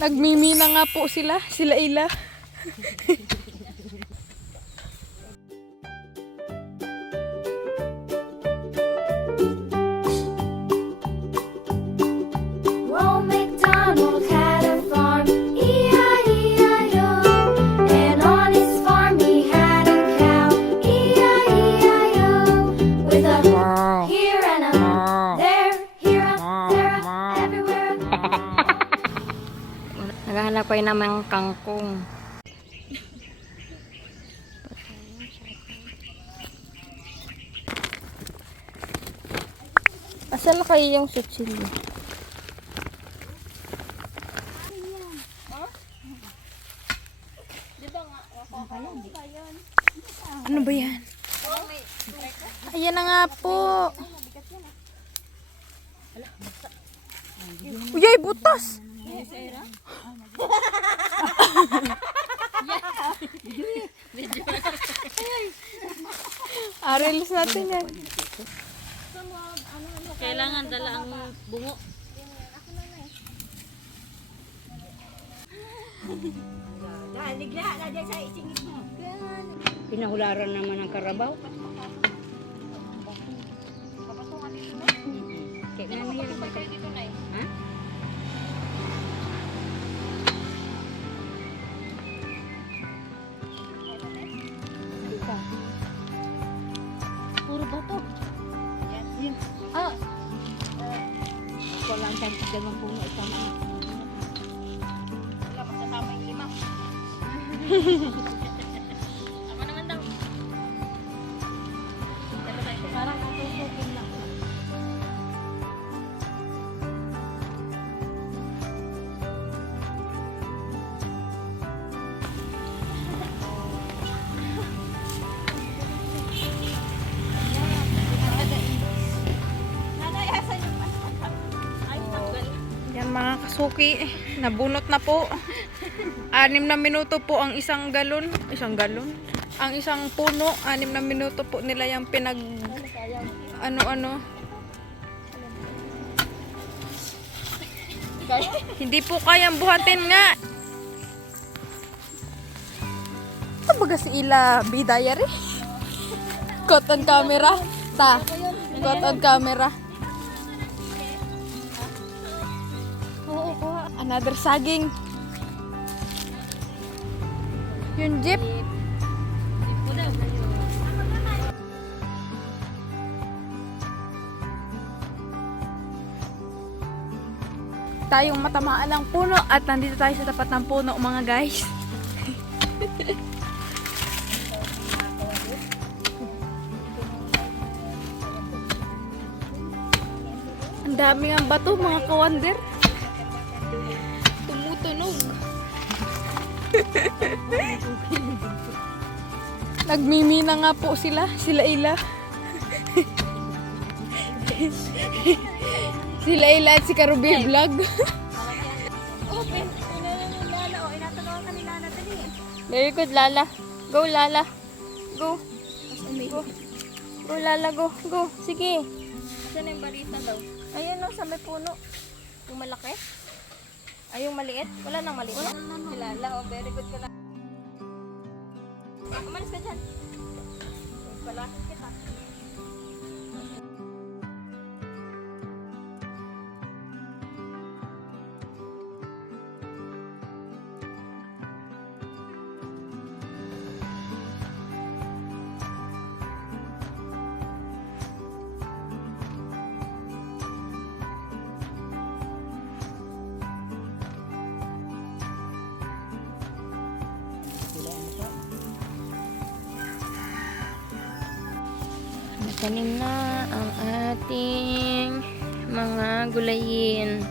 Nagmimina nga po sila Ila. Old MacDonald had a farm, E-I-E-I-O. And on his farm he had a cow, E-I-E-I-O. With a here and a there, here a there a everywhere. Naghahanap kayo ng kangkong. Asal kayo yung sutsilyo? Ano ba yan? Ayan na nga po. Uyay, butas! Release natin yan. Kailangan dala ang bungo. Pinahularan naman ang karabaw. Kaya namin yan. Ha? Puro bato. Yan. Ah! Wala ang time dalawang puno isang ano. Wala magsasama yung lima. Ako naman daw. Parang natutukin lang. Yan mga kasuki, nabunot na po. 6 na minuto po ang isang galon. Ang isang puno, 6 na minuto po nila yung pinag ano-ano. Hindi po kayang buhatin nga. Ito baga si Ila B-Diary. Caught on camera. Caught on camera. Another saging. Yung jeep. Tayong matamaan ng puno at nandito tayo sa tapat ng puno mga guys. Ang dami ng bato mga kawander. Tumutunog. Nagmimina nga po sila Ila. Sila Ila at si Karubi Vlog. Very good, Lala. Go, Lala. Go. Go. Go, Lala. Go. Go. Sige. Saan yung barita daw? Ayun no, sa may puno. Yung malaki? Ay, yung maliit? Wala nang maliit. Wala nang Lala. Oh, very good ka na. Umalis ka dyan. Palakin kita. Natanim na ang ating mga gulayin.